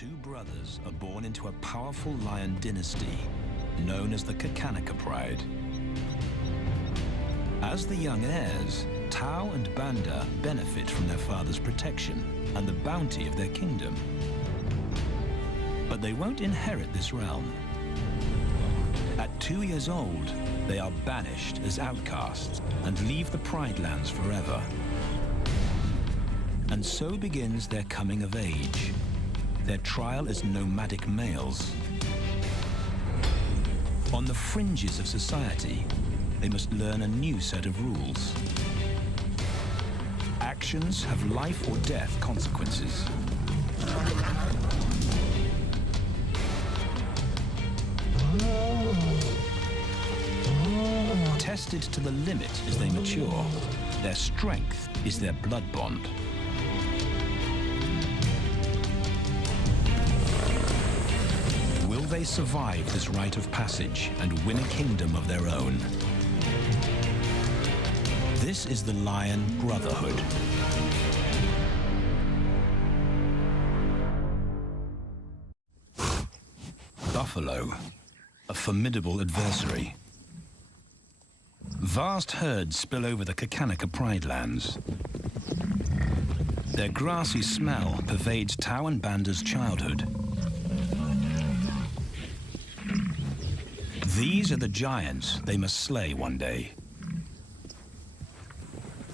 Two brothers are born into a powerful lion dynasty known as the Kakanaka Pride. As the young heirs, Tao and Banda benefit from their father's protection and the bounty of their kingdom. But they won't inherit this realm. At 2 years old, they are banished as outcasts and leave the Pride lands forever. And so begins their coming of age, their trial as nomadic males. On the fringes of society, they must learn a new set of rules. Actions have life or death consequences. Tested to the limit as they mature, their strength is their blood bond. Will they survive this rite of passage and win a kingdom of their own? This is the Lion Brotherhood. Buffalo, a formidable adversary. Vast herds spill over the Kakanaka Pride lands. Their grassy smell pervades Tao and Banda's childhood. These are the giants they must slay one day.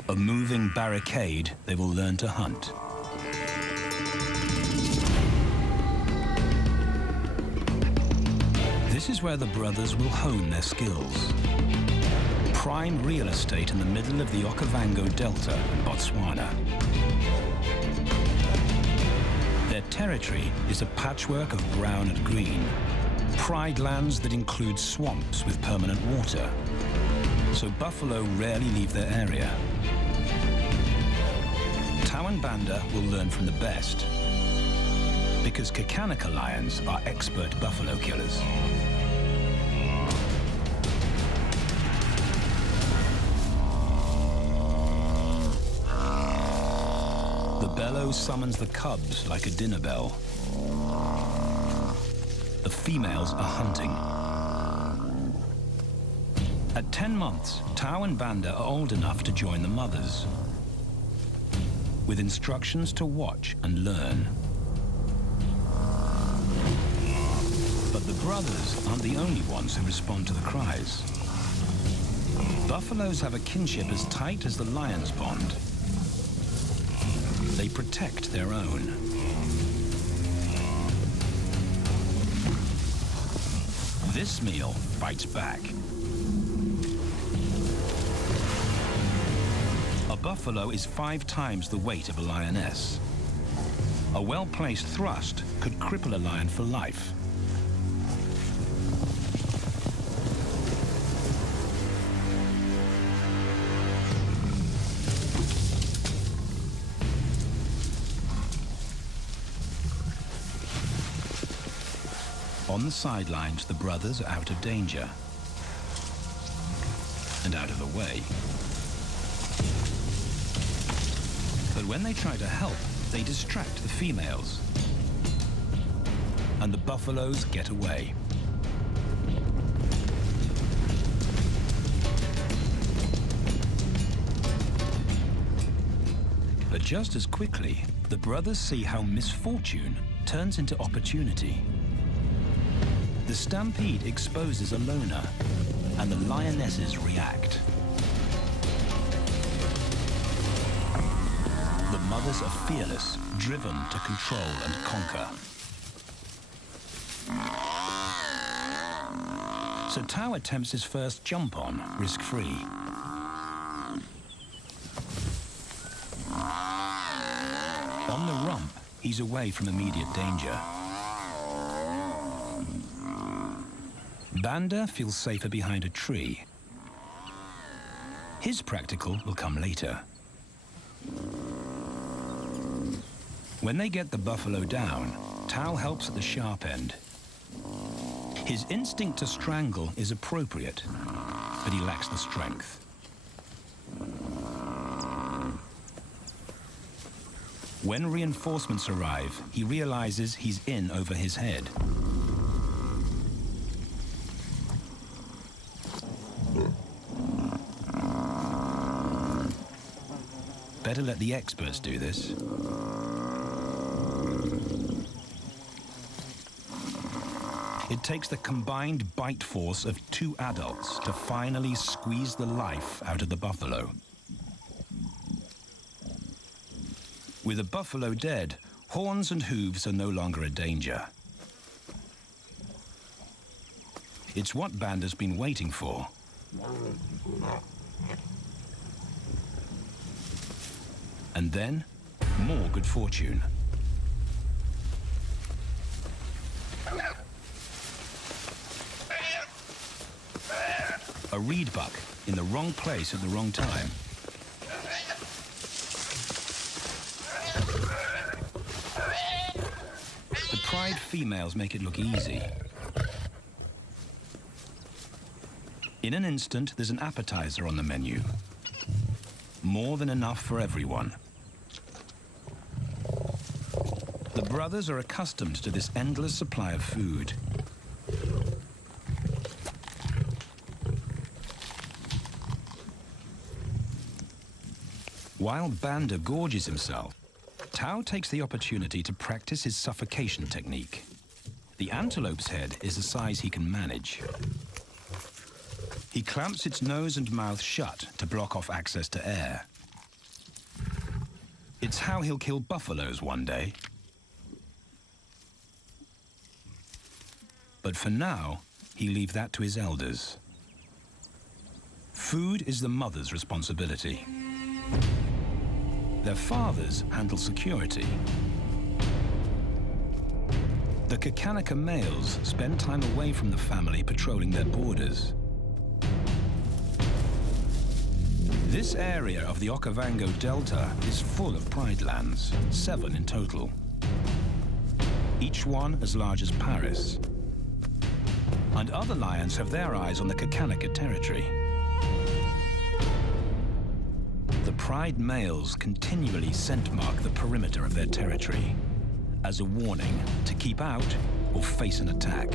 A moving barricade they will learn to hunt. This is where the brothers will hone their skills. Prime real estate in the middle of the Okavango Delta in Botswana. Their territory is a patchwork of brown and green. Pride lands that include swamps with permanent water. So buffalo rarely leave their area. Tao and Banda will learn from the best, because Kakanaka lions are expert buffalo killers. The bellow summons the cubs like a dinner bell. The females are hunting. At 10 months, Tao and Banda are old enough to join the mothers, with instructions to watch and learn. But the brothers aren't the only ones who respond to the cries. Buffaloes have a kinship as tight as the lion's bond. They protect their own. This meal fights back. A buffalo is 5 times the weight of a lioness. A well-placed thrust could cripple a lion for life. On the sidelines, the brothers are out of danger and out of the way. But when they try to help, they distract the females, and the buffaloes get away. But just as quickly, the brothers see how misfortune turns into opportunity. The stampede exposes a loner, and the lionesses react. The mothers are fearless, driven to control and conquer. So Tao attempts his first jump on, risk-free. On the rump, he's away from immediate danger. Banda feels safer behind a tree. His practical will come later. When they get the buffalo down, Tao helps at the sharp end. His instinct to strangle is appropriate, but he lacks the strength. When reinforcements arrive, he realizes he's in over his head. Better let the experts do this. It takes the combined bite force of 2 adults to finally squeeze the life out of the buffalo. With the buffalo dead, horns and hooves are no longer a danger. It's what Banda's been waiting for. And then, more good fortune. A reed buck in the wrong place at the wrong time. The pride females make it look easy. In an instant, there's an appetizer on the menu. More than enough for everyone. The brothers are accustomed to this endless supply of food. While Banda gorges himself, Tao takes the opportunity to practice his suffocation technique. The antelope's head is a size he can manage. He clamps its nose and mouth shut to block off access to air. It's how he'll kill buffaloes one day. But for now, he leaves that to his elders. Food is the mother's responsibility. Their fathers handle security. The Kakanika males spend time away from the family patrolling their borders. This area of the Okavango Delta is full of pride lands, 7 in total. Each one as large as Paris. And other lions have their eyes on the Kakanika territory. The pride males continually scent mark the perimeter of their territory as a warning to keep out or face an attack.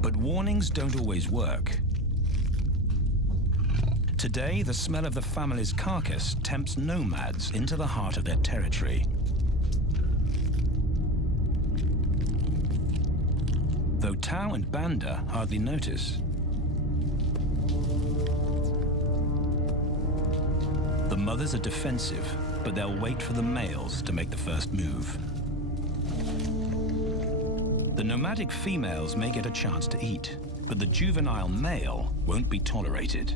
But warnings don't always work. Today, the smell of the family's carcass tempts nomads into the heart of their territory. Though Tao and Banda hardly notice. The mothers are defensive, but they'll wait for the males to make the first move. The nomadic females may get a chance to eat, but the juvenile male won't be tolerated.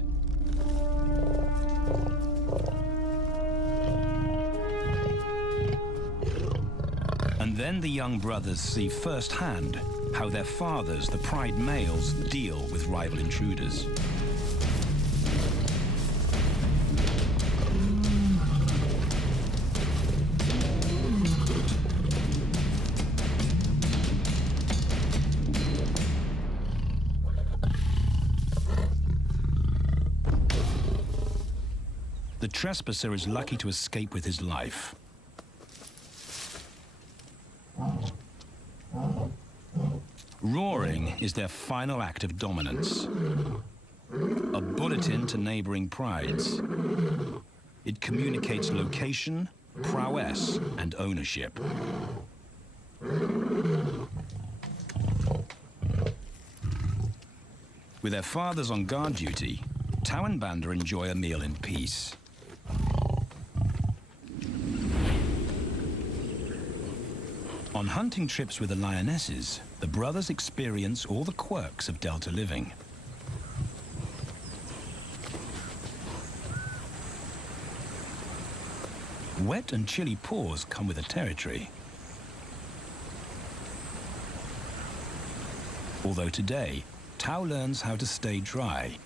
And then the young brothers see firsthand how their fathers, the pride males, deal with rival intruders. The trespasser is lucky to escape with his life. Roaring is their final act of dominance. A bulletin to neighboring prides. It communicates location, prowess, and ownership. With their fathers on guard duty, Tao and Banda enjoy a meal in peace. On hunting trips with the lionesses, the brothers experience all the quirks of Delta living. Wet and chilly paws come with the territory. Although today, Tao learns how to stay dry.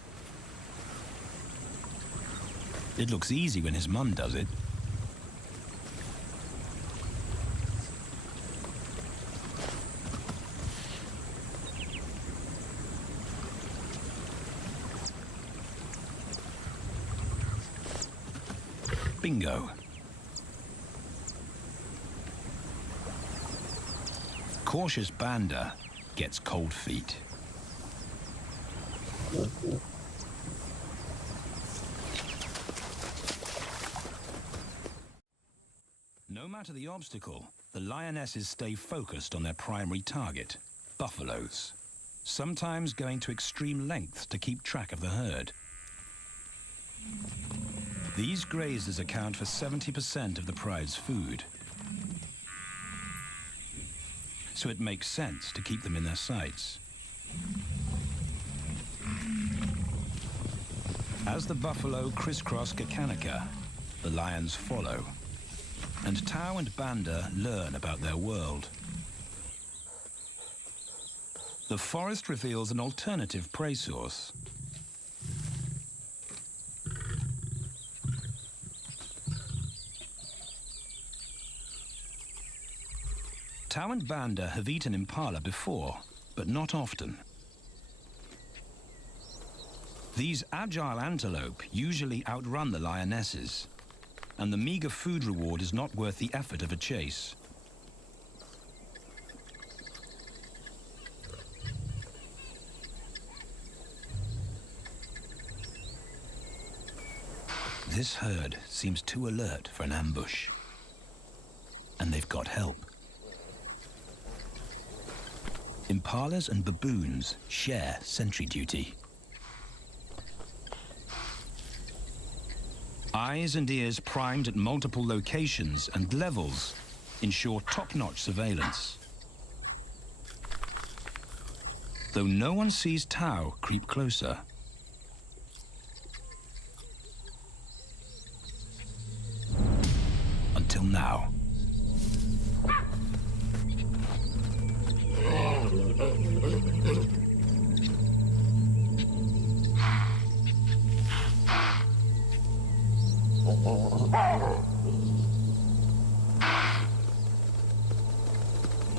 It looks easy when his mum does it. Bingo. Cautious Banda gets cold feet. No matter the obstacle, the lionesses stay focused on their primary target, buffaloes, sometimes going to extreme lengths to keep track of the herd. These grazers account for 70% of the pride's food, so it makes sense to keep them in their sights. As the buffalo crisscross Kakanika, the lions follow, and Tao and Banda learn about their world. The forest reveals an alternative prey source. Tao and Banda have eaten impala before, but not often. These agile antelope usually outrun the lionesses, and the meager food reward is not worth the effort of a chase. This herd seems too alert for an ambush, and they've got help. Impalas and baboons share sentry duty. Eyes and ears primed at multiple locations and levels ensure top-notch surveillance. Though no one sees Tao creep closer. Until now.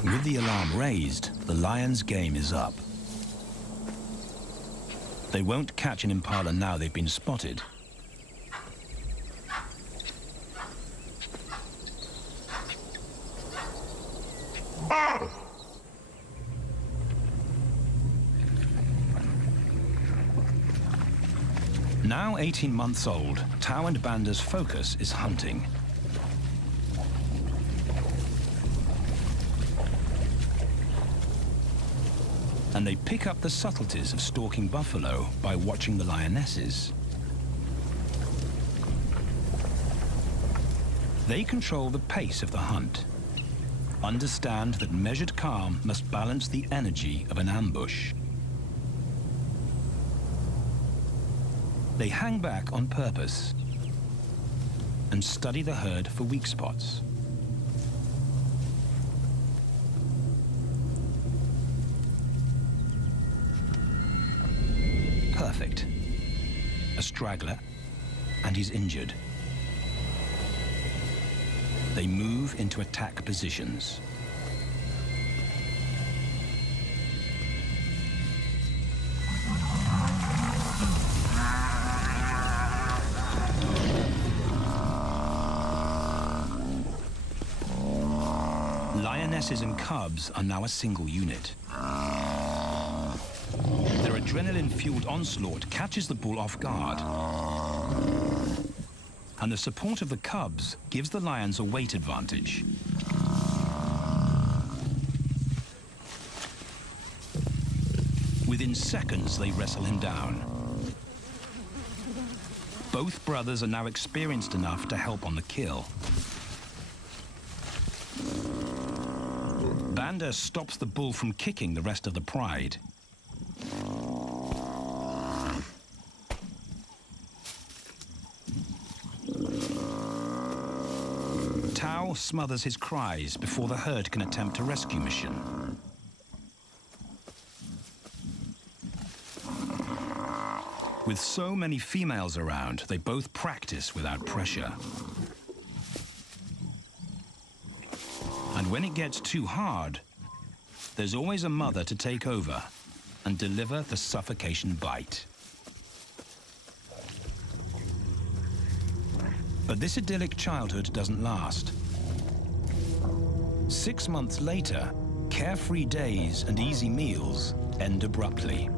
With the alarm raised, the lions' game is up. They won't catch an impala now they've been spotted. Now 18 months old, Tao and Banda's focus is hunting. And they pick up the subtleties of stalking buffalo by watching the lionesses. They control the pace of the hunt, understand that measured calm must balance the energy of an ambush. They hang back on purpose and study the herd for weak spots. Perfect. A straggler, and he's injured. They move into attack positions. Lionesses and cubs are now a single unit. Their adrenaline-fueled onslaught catches the bull off guard. And the support of the cubs gives the lions a weight advantage. Within seconds, they wrestle him down. Both brothers are now experienced enough to help on the kill. Banda stops the bull from kicking the rest of the pride. Tao smothers his cries before the herd can attempt a rescue mission. With so many females around, they both practice without pressure. And when it gets too hard, there's always a mother to take over and deliver the suffocation bite. But this idyllic childhood doesn't last. 6 months later, carefree days and easy meals end abruptly.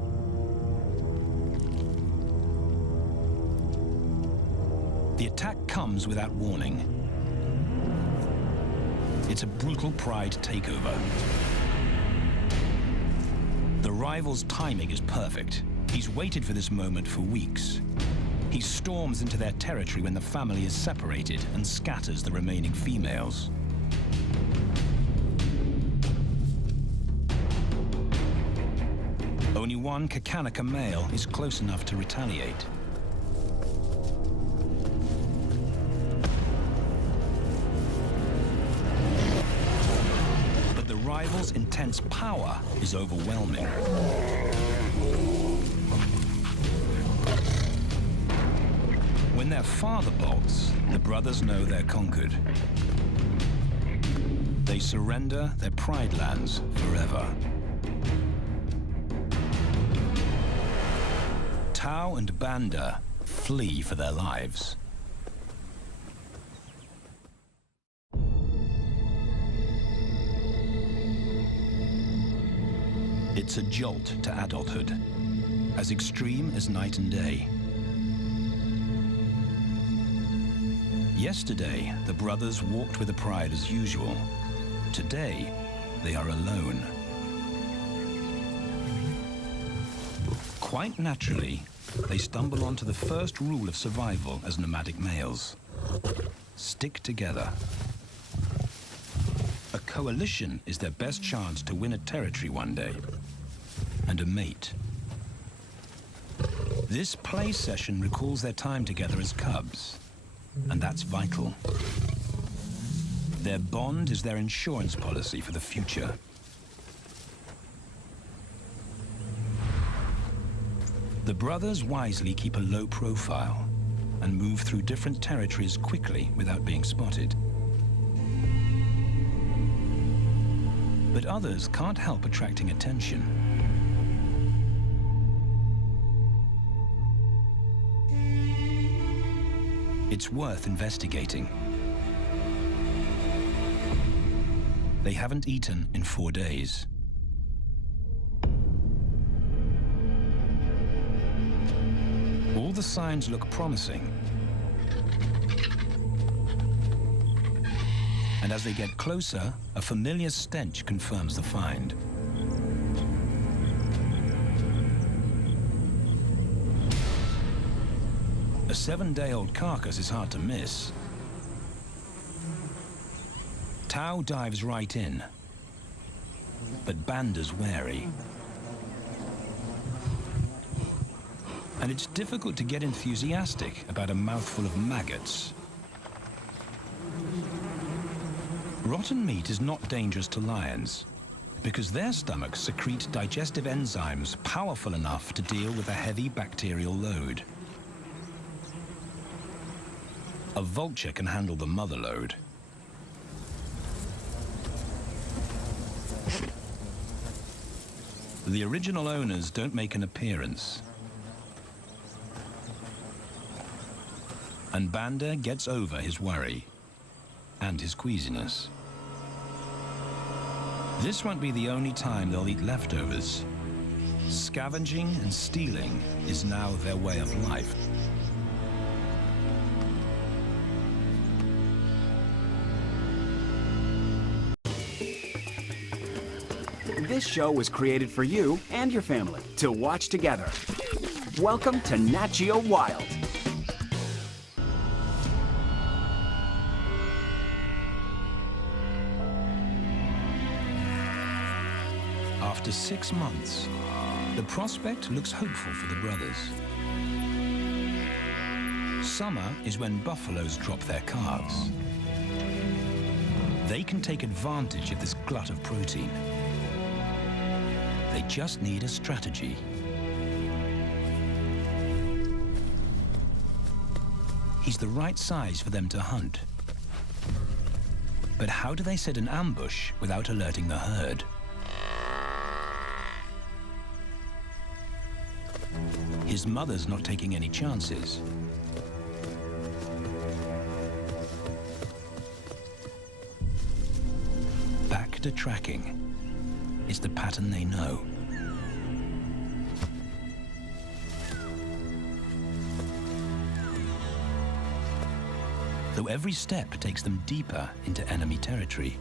The attack comes without warning. It's a brutal pride takeover. The rival's timing is perfect. He's waited for this moment for weeks. He storms into their territory when the family is separated and scatters the remaining females. Only one Kakanika male is close enough to retaliate. But the rival's intense power is overwhelming. When their father bolts, the brothers know they're conquered. They surrender their pride lands forever. Tao and Banda flee for their lives. It's a jolt to adulthood, as extreme as night and day. Yesterday, the brothers walked with the pride as usual. Today, they are alone. Quite naturally, they stumble onto the first rule of survival as nomadic males. Stick together. A coalition is their best chance to win a territory one day, and a mate. This play session recalls their time together as cubs, and that's vital. Their bond is their insurance policy for the future. The brothers wisely keep a low profile and move through different territories quickly without being spotted. But others can't help attracting attention. It's worth investigating. They haven't eaten in 4 days. All the signs look promising. And as they get closer, a familiar stench confirms the find. A 7-day-old carcass is hard to miss. Tao dives right in, but Banda's wary. And it's difficult to get enthusiastic about a mouthful of maggots. Rotten meat is not dangerous to lions, because their stomachs secrete digestive enzymes powerful enough to deal with a heavy bacterial load. A vulture can handle the mother load. The original owners don't make an appearance. And Banda gets over his worry and his queasiness. This won't be the only time they'll eat leftovers. Scavenging and stealing is now their way of life. This show was created for you and your family to watch together. Welcome to Nat Geo Wild. After 6 months, the prospect looks hopeful for the brothers. Summer is when buffaloes drop their calves. They can take advantage of this glut of protein. They just need a strategy. He's the right size for them to hunt. But how do they set an ambush without alerting the herd? His mother's not taking any chances. predator tracking. It's the pattern they know. Though every step takes them deeper into enemy territory.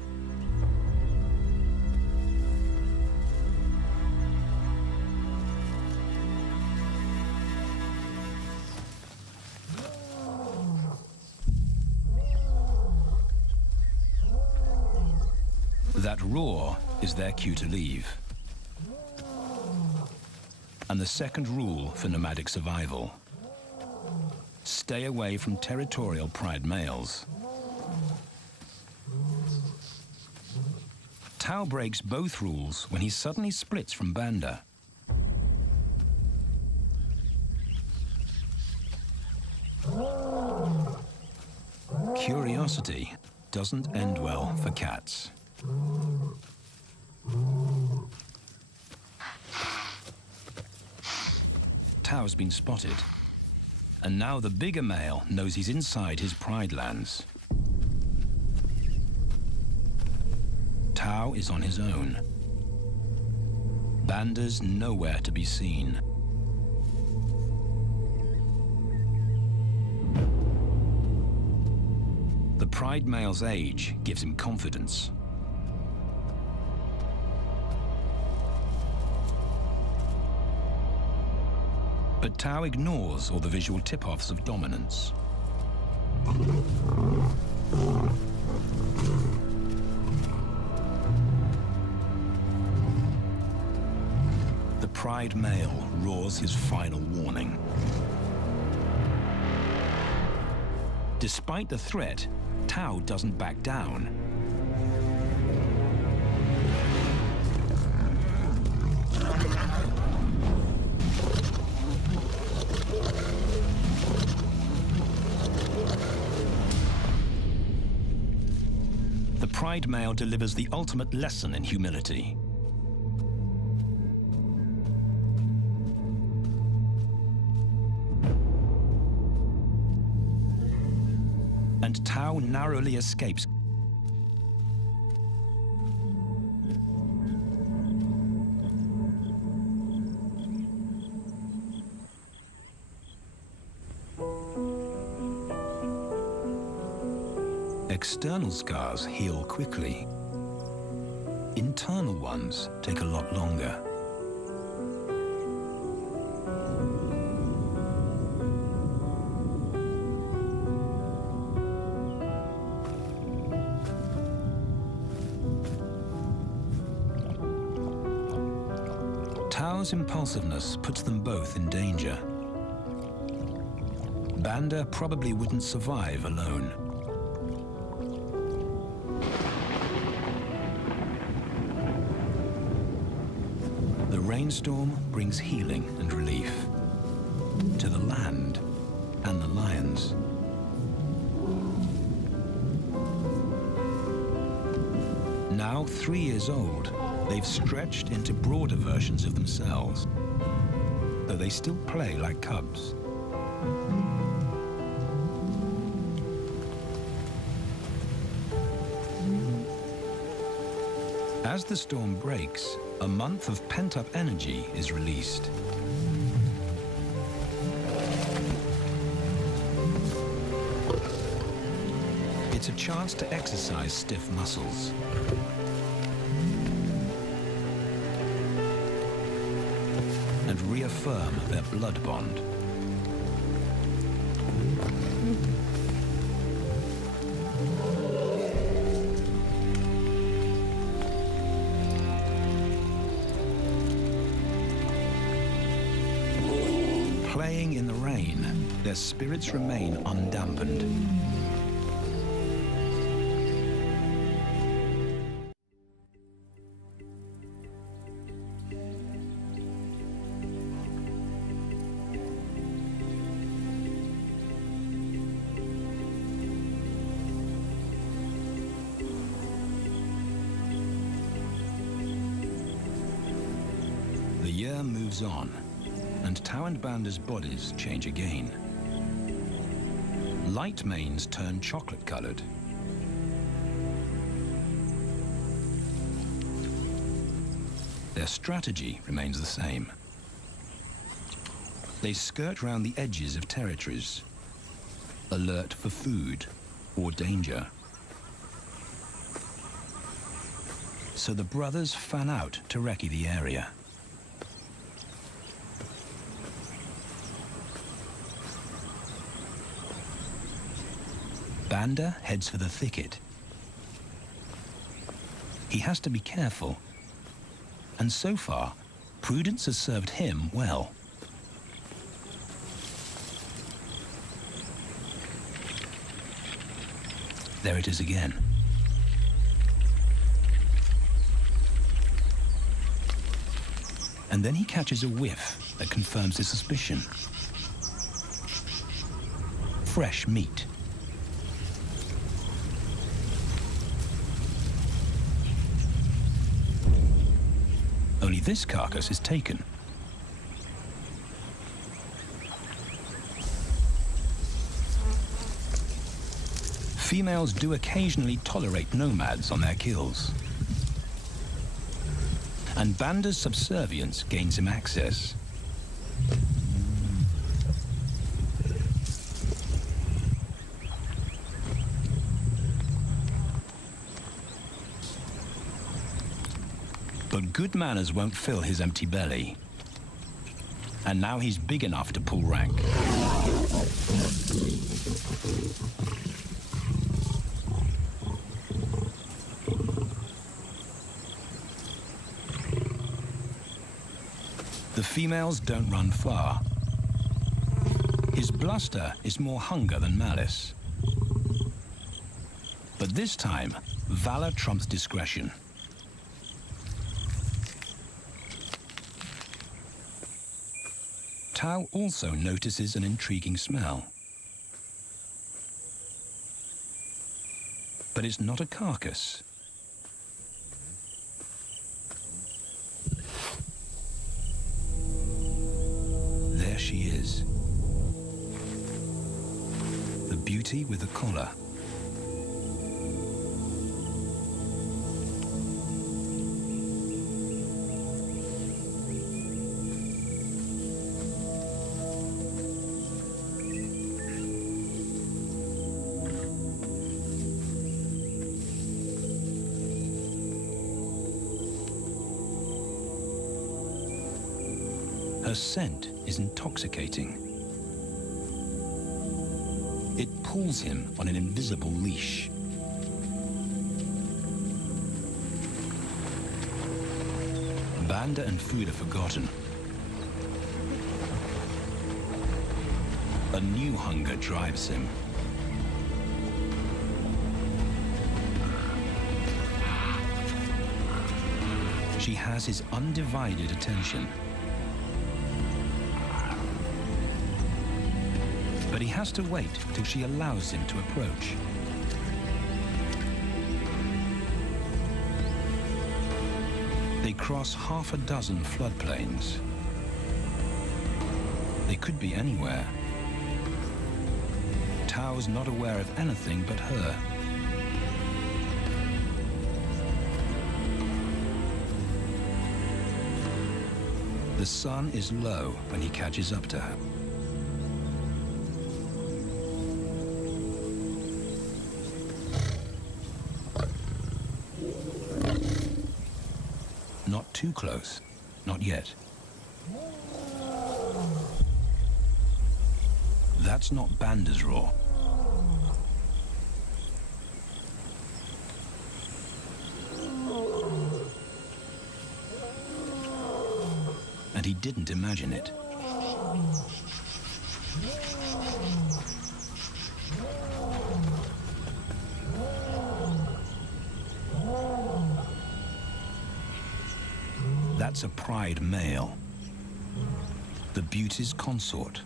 That roar is their cue to leave. And the second rule for nomadic survival: stay away from territorial pride males. Tao breaks both rules when he suddenly splits from Banda. Curiosity doesn't end well for cats. Tao's been spotted, and now the bigger male knows he's inside his pride lands. Tao is on his own. Banda's nowhere to be seen. The pride male's age gives him confidence. But Tao ignores all the visual tip-offs of dominance. The pride male roars his final warning. Despite the threat, Tao doesn't back down. The pride male delivers the ultimate lesson in humility. And Tao narrowly escapes. External scars heal quickly. Internal ones take a lot longer. Tao's impulsiveness puts them both in danger. Banda probably wouldn't survive alone. The rainstorm brings healing and relief to the land and the lions. Now 3 years old, they've stretched into broader versions of themselves, though they still play like cubs. As the storm breaks, a month of pent-up energy is released. It's a chance to exercise stiff muscles. And reaffirm their blood bond. Playing in the rain, their spirits remain undampened. The year moves on, and Tao and Banda's bodies change again. Light manes turn chocolate-colored. Their strategy remains the same. They skirt round the edges of territories, alert for food or danger. So the brothers fan out to recce the area. Banda heads for the thicket. He has to be careful, and so far, prudence has served him well. There it is again. And then he catches a whiff that confirms his suspicion. Fresh meat. Only this carcass is taken. Females do occasionally tolerate nomads on their kills. And Banda's subservience gains him access. But good manners won't fill his empty belly. And now he's big enough to pull rank. The females don't run far. His bluster is more hunger than malice. But this time, valor trumps discretion. Tao also notices an intriguing smell. But it's not a carcass. There she is. The beauty with the collar. Her scent is intoxicating. It pulls him on an invisible leash. Banda and food are forgotten. A new hunger drives him. She has his undivided attention. But he has to wait till she allows him to approach. They cross half a dozen floodplains. They could be anywhere. Tao's not aware of anything but her. The sun is low when he catches up to her. Not too close, not yet. That's not Banda's roar. And he didn't imagine it. That's a pride male. The beauty's consort.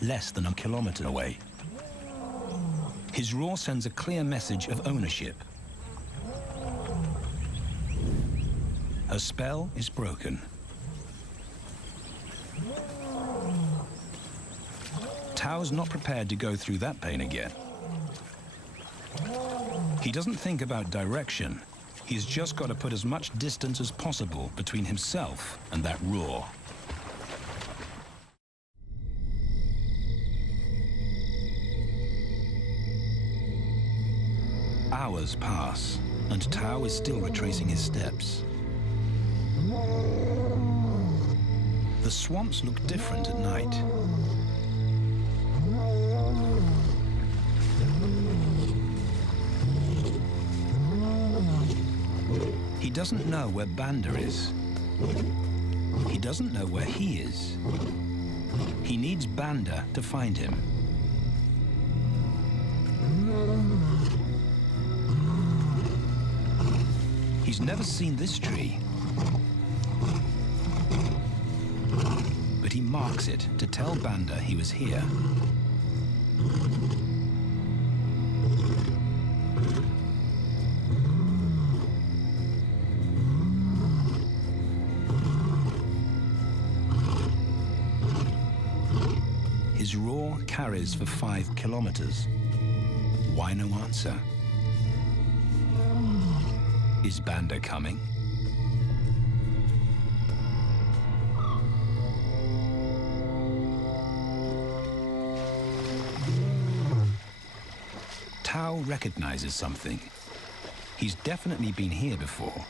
Less than a kilometer away. His roar sends a clear message of ownership. Her spell is broken. Tao's not prepared to go through that pain again. He doesn't think about direction. He's just got to put as much distance as possible between himself and that roar. Hours pass, and Tao is still retracing his steps. The swamps look different at night. He doesn't know where Banda is. He doesn't know where he is. He needs Banda to find him. He's never seen this tree, but he marks it to tell Banda he was here. His roar carries for 5 kilometers. Why no answer? Is Banda coming? Tao recognizes something. He's definitely been here before.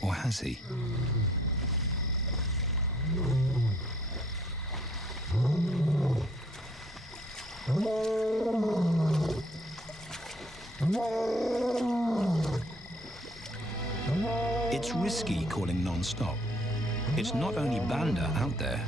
Or has he? It's risky calling non-stop. It's not only Banda out there.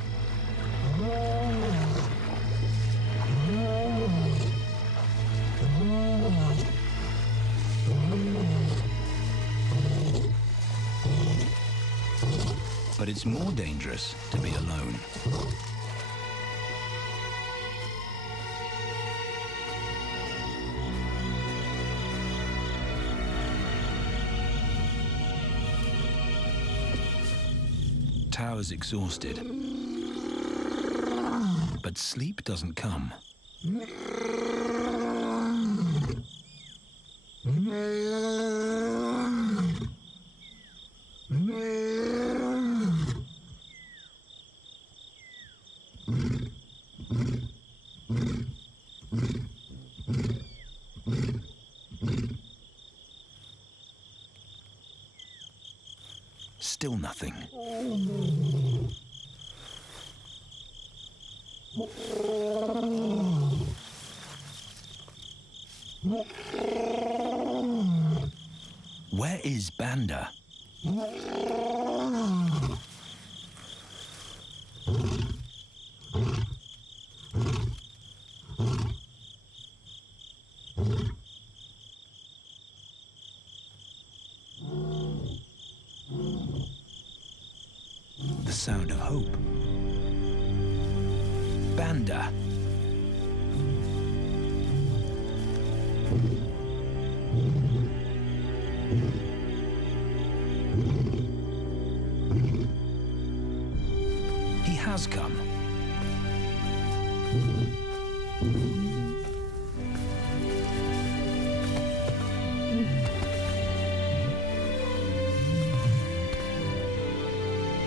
But it's more dangerous to be alone. Tao is exhausted, but sleep doesn't come. Still nothing. Where is Banda? The sound of hope. Banda. He has come.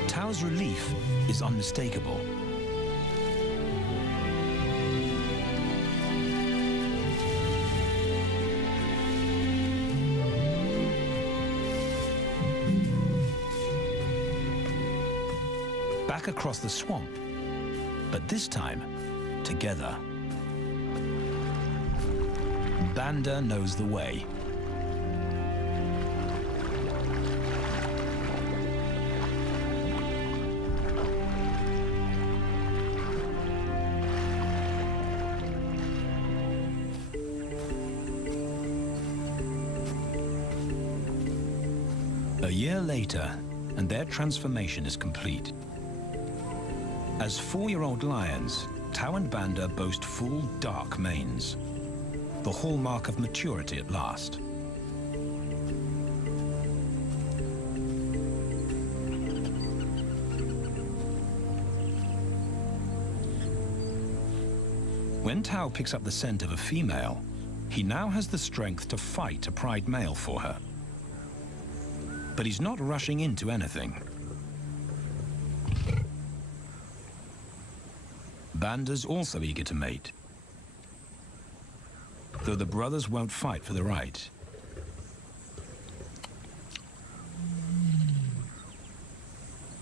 Tao's relief is unmistakable. Back across the swamp, but this time, together. Banda knows the way. A year later, and their transformation is complete. As 4-year-old lions, Tao and Banda boast full, dark manes, the hallmark of maturity at last. When Tao picks up the scent of a female, he now has the strength to fight a pride male for her. But he's not rushing into anything. Banda's also eager to mate, though the brothers won't fight for the right.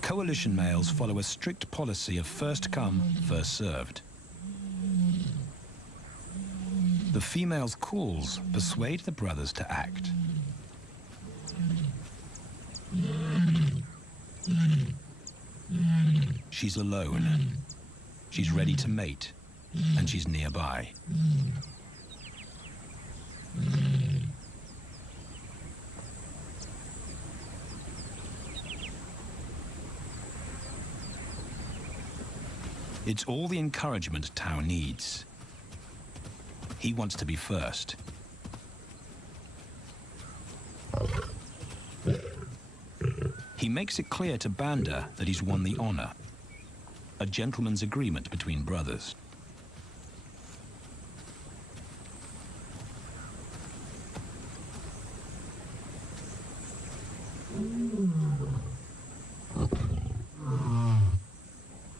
Coalition males follow a strict policy of first come, first served. The female's calls persuade the brothers to act. She's alone. She's ready to mate, and she's nearby. It's all the encouragement Tao needs. He wants to be first. He makes it clear to Banda that he's won the honor, a gentleman's agreement between brothers.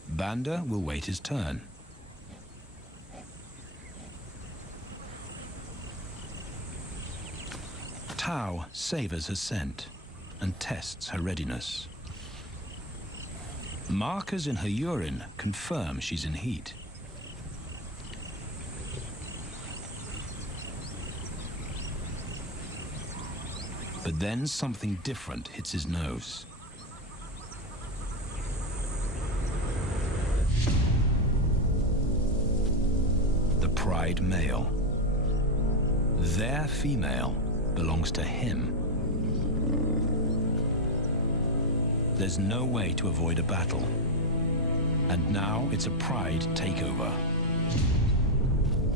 Banda will wait his turn. Tao savors her scent and tests her readiness. Markers in her urine confirm she's in heat. But then something different hits his nose. The pride male. Their female belongs to him. There's no way to avoid a battle. And now it's a pride takeover.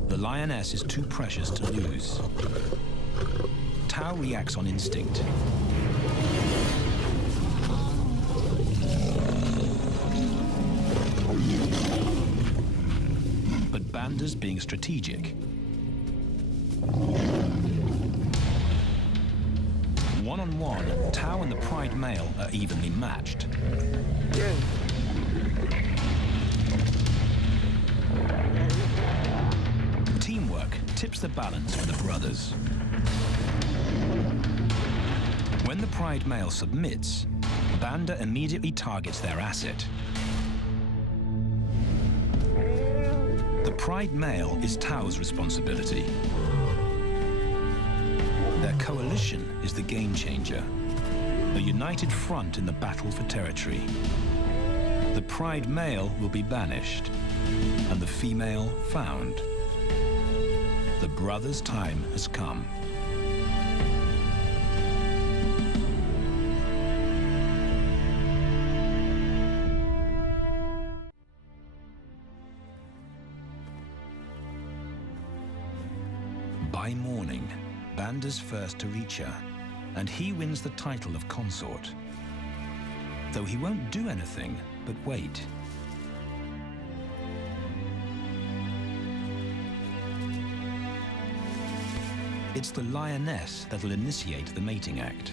The lioness is too precious to lose. Tao reacts on instinct. But Banda's being strategic. One-on-one, Tao and the pride male are evenly matched. Teamwork tips the balance for the brothers. When the pride male submits, Banda immediately targets their asset. The pride male is Tao's responsibility. Their coalition is the game changer, a united front in the battle for territory. The pride male will be banished, and the female found. The brothers' time has come. By morning, Banda's first to reach her, and he wins the title of consort. Though he won't do anything but wait. It's the lioness that'll initiate the mating act.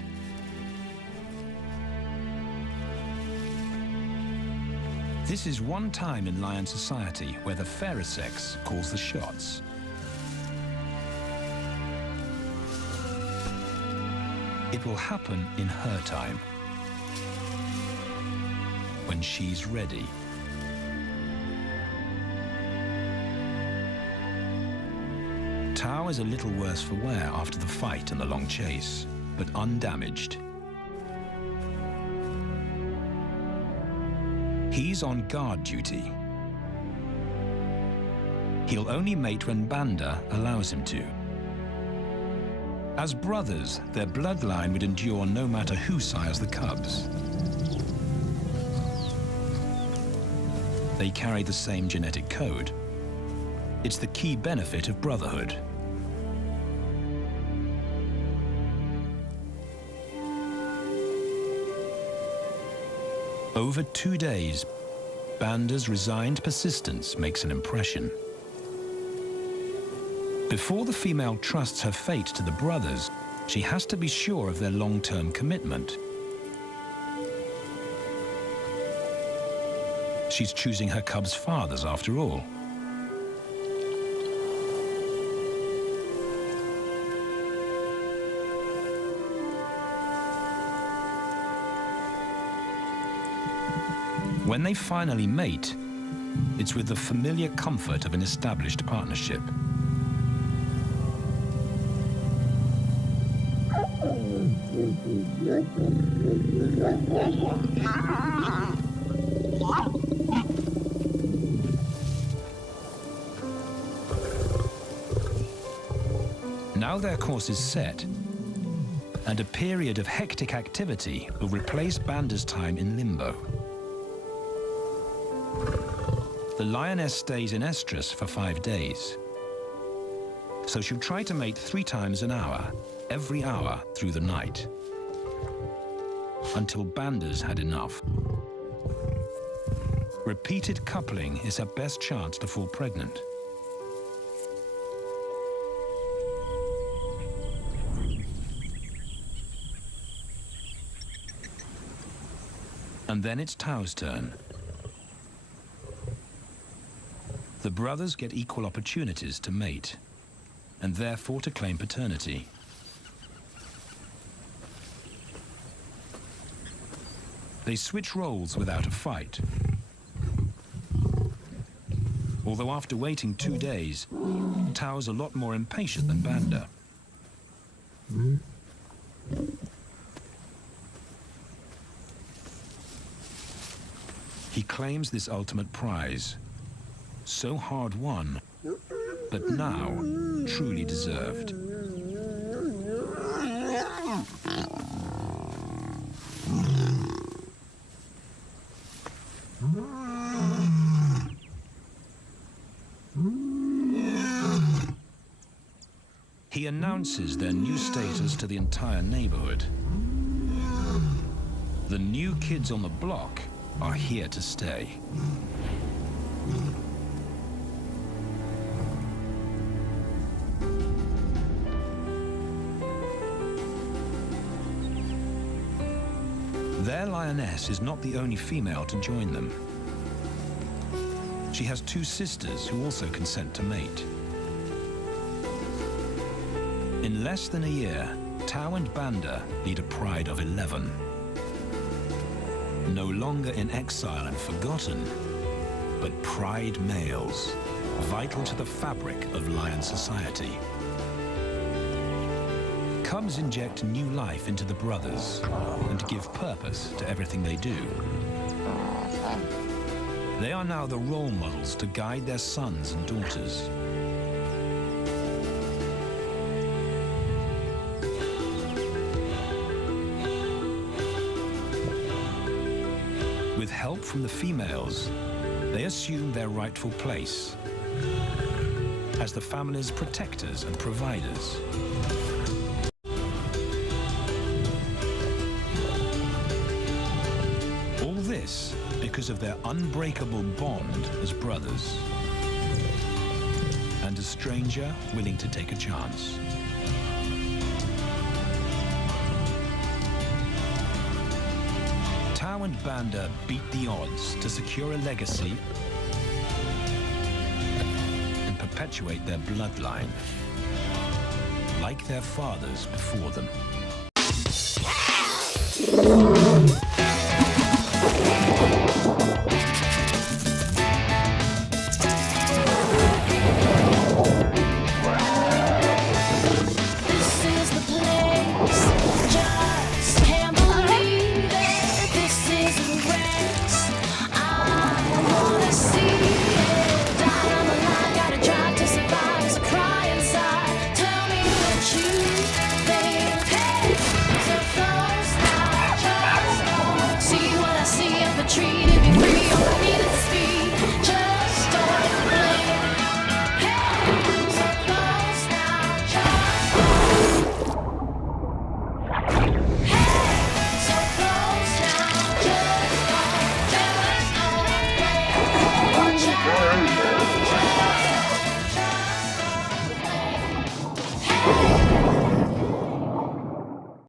This is one time in lion society where the fairer sex calls the shots. It will happen in her time, when she's ready. Tao is a little worse for wear after the fight and the long chase, but undamaged. He's on guard duty. He'll only mate when Banda allows him to. As brothers, their bloodline would endure no matter who sires the cubs. They carry the same genetic code. It's the key benefit of brotherhood. Over 2 days, Banda's resigned persistence makes an impression. Before the female trusts her fate to the brothers, she has to be sure of their long-term commitment. She's choosing her cubs' fathers after all. When they finally mate, it's with the familiar comfort of an established partnership. Now their course is set, and a period of hectic activity will replace Banda's time in limbo. The lioness stays in estrus for 5 days, so she'll try to mate 3 times an hour, every hour through the night, until Banda's had enough. Repeated coupling is her best chance to fall pregnant. And then it's Tao's turn. The brothers get equal opportunities to mate, and therefore to claim paternity. They switch roles without a fight. Although after waiting 2 days, Tao's a lot more impatient than Banda. He claims this ultimate prize, so hard won, but now truly deserved. He announces their new status to the entire neighborhood. The new kids on the block are here to stay. Their lioness is not the only female to join them. She has 2 sisters who also consent to mate. In less than a year, Tao and Banda lead a pride of 11. No longer in exile and forgotten, but pride males, vital to the fabric of lion society. Cubs inject new life into the brothers and give purpose to everything they do. They are now the role models to guide their sons and daughters. With help from the females, they assume their rightful place as the family's protectors and providers. All this because of their unbreakable bond as brothers, and a stranger willing to take a chance. Tao and Banda beat the odds to secure a legacy and perpetuate their bloodline, like their fathers before them.